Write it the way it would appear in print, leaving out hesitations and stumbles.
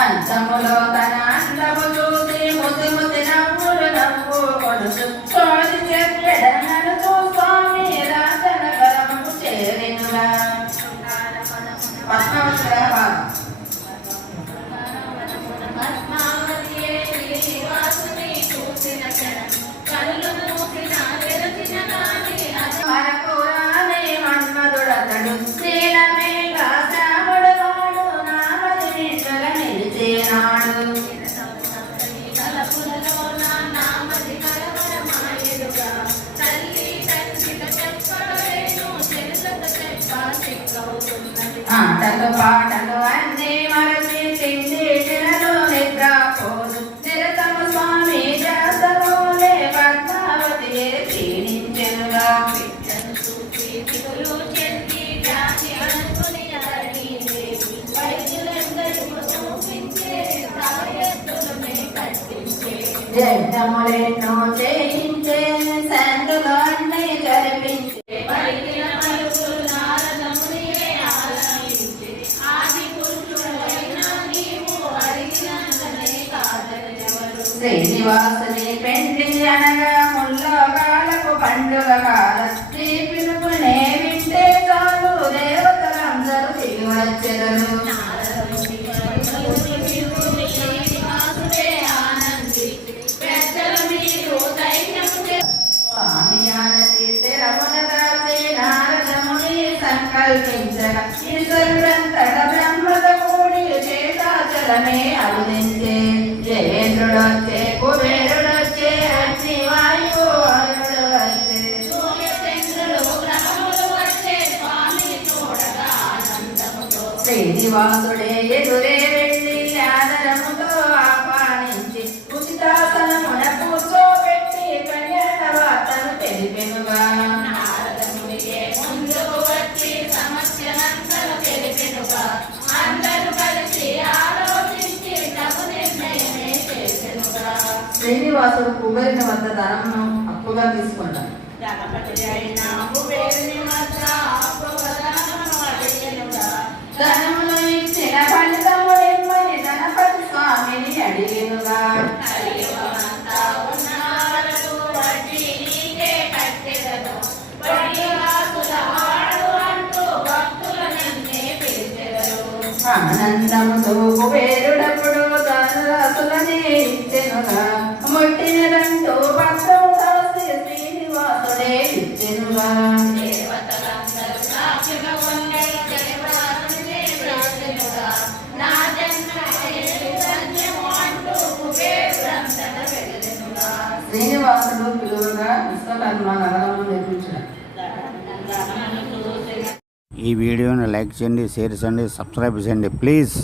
అంతములో తన అందము చూసి ముసి ముసి నవ్వులు నవ్వు కొడుచు తోడి చెప్పెడనడుతూ స్వామి రాజన గరముకు చేరినుగా. మన్మధుడతడు శ్రీలమేగా శ్యాముడు వాడు నామది నిండుగా నిలిచేనాడు. ఆటలు పాటలు అన్నీ మరచి తిండి తినలు నిద్రపోదు నిరతము స్వామి జాతరోలే పద్మావతి క్షీణించెనుగా. యజ్ఞములెన్నో చేయించే సందులో అన్నీ జరిపించే శ్రీనివాసుని పెండి అనగా ముల్లోకాలకు పండుగ కాల శ్రీ పిలుపునే వింటే చాలు దేవతలందరూ దిగి వచ్చెదరు. స్వామి ఆనతి శరమున దాచి నారదముని సంకల్పించగా ఈశ్వరుడంతట బ్రహ్మద కూడి చేతాచలమే అరుదించే. జయేంద్రుడొచ్చే కుబేరుడొచ్చే అగ్ని వాయువు అరుణుడు వచ్చే శ్రీనివాసుడే ఎదురే వెళ్ళి ఆదరముతో ఆహ్వానించి ఉచితాసనమున కూర్చోబెట్టి కళ్యాణ వార్తను తెలిపెనుగా. శ్రీనివాసుడు కుబేరుని వద్ద ధనమును అప్పుగా తీసుకున్నాడు. ధనమును ఇచ్చిన ఫలితము ఇమ్మని ధనపతి స్వామిని అడిగెనుగా. ఆనందముతో కుబేరుడప్పుడు ధనరాశులని ఇచ్చెనుగా. ముట్టినదంటూ పత్రం రాసి శ్రీనివాసుడే ఇచ్చెనుగా. శ్రీనివాసుడు పిలువగా విశ్వకర్మ నగరమును నిర్మించాడు. ఈ వీడియోని లైక్ చేయండి, షేర్ చేయండి, సబ్స్క్రైబ్ చేయండి ప్లీజ్.